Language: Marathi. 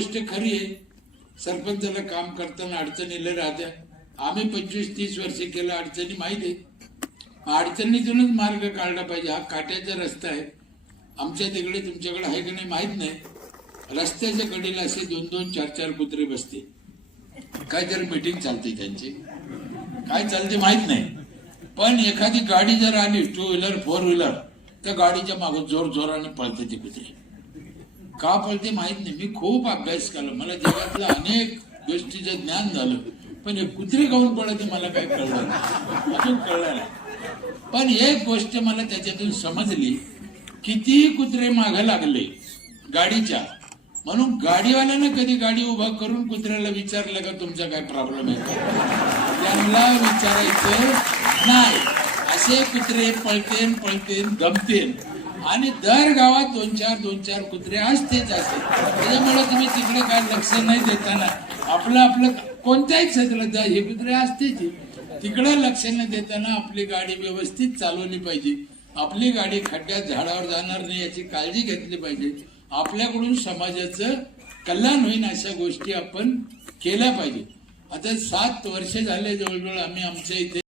गोष्ट खरी आहे. सरपंचाला काम करताना अडचणीला राहत्या. आम्ही पंचवीस तीस वर्ष केलं अडचणी माहिती आहे. अडचणीतूनच मार्ग काढला पाहिजे. हा काट्याचा रस्ता आहे. आमच्या तिकडे तुमच्याकडे आहे की नाही माहीत नाही. रस्त्याच्या कडेला असे दोन दोन चार चार कुत्रे बसते. काय जर मीटिंग चालते त्यांची. काय चालते माहीत नाही. पण एखादी गाडी जर आली टू व्हीलर फोर व्हीलर तर गाडीच्या मागं जोर जोराने पळते ती कुत्रे. का पडते माहीत नाही. मी खूप अभ्यास केला. मला जगातलं अनेक गोष्टीचं ज्ञान झालं. पण हे कुत्रे गाऊन पडते मला काय कळलं नाही. अजून कळलं नाही. पण एक गोष्ट मला त्याच्यातून समजली कितीही कुत्रे मागं लागले गाडीच्या. म्हणून गाडीवाल्यानं कधी गाडी उभा करून कुत्र्याला विचारलं का तुमचा काय प्रॉब्लेम आहे? त्यांना विचारायचं नाही. असे कुत्रे पळतेन पळतेन दमतेन आणि दर गावात दोन चार दोन चार कुत्रे असतेच असते त्याच्यामुळे तुम्ही तिकडे काय लक्ष नाही देताना आपलं आपलं कोणत्याही क्षेत्रात जा हे कुत्रे असतेच तिकडे लक्ष न देताना आपली गाडी व्यवस्थित चालवली पाहिजे. आपली गाडी खड्ड्यात झाडावर जाणार नाही याची काळजी घेतली पाहिजे. आपल्याकडून समाजाचं कल्याण होईल अशा गोष्टी आपण केल्या पाहिजे. आता सात वर्ष झाले जवळजवळ आम्ही आमच्या इथे